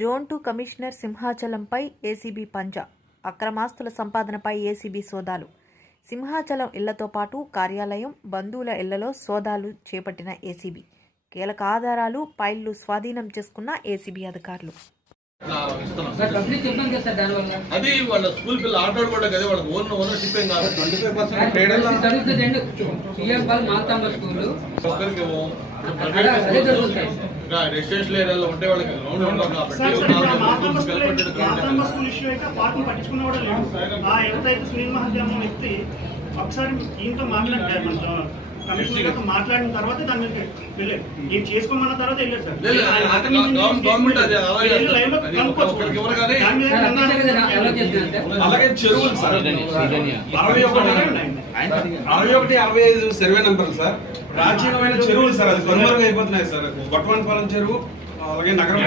Zone two commissioner సింహాచలంపై ACB పంజా అక్రమాస్తుల సంపాదనపై ఏసీబీ సోదాలు. సింహాచలం ఇళ్ళతో పాటు కార్యాలయం బంధువుల ఇళ్ళలో సోదాలు చేపట్టిన ఏసీబీ. కీలక ఆధారాలు ఫైళ్ళు స్వాధీనం చేసుకున్న ఏసీబీ అధికారులు. అది వాళ్ళ స్కూల్ కూడా కదా ఓన్ ఓనర్షిప్ ఏం కాదు. ట్వంటీ ఫైవ్ ఒక్కరికి ఇంకా రెసిడెన్షియల్ ఏరియాలో ఉంటే వాళ్ళకి గ్రౌండ్ ఉండవు కాబట్టి ఒకసారి ఈయనతో మాట్లాడారు మాట్లాడిన తర్వాత దాని మీద వెళ్ళారు. ఈయన చేసుకోమన్న తర్వాత వెళ్ళారు సార్. అలాగే చెరువులు సార్. అరవై ఒకటి అరవై ఐదు సర్వే నెంబర్లు సార్. ప్రాచీనమైన చెరువులు సార్ అది కనుమరుగు అయిపోతున్నాయి సార్ బట్వాన్పాలెం చెరువు అలాగే నగరం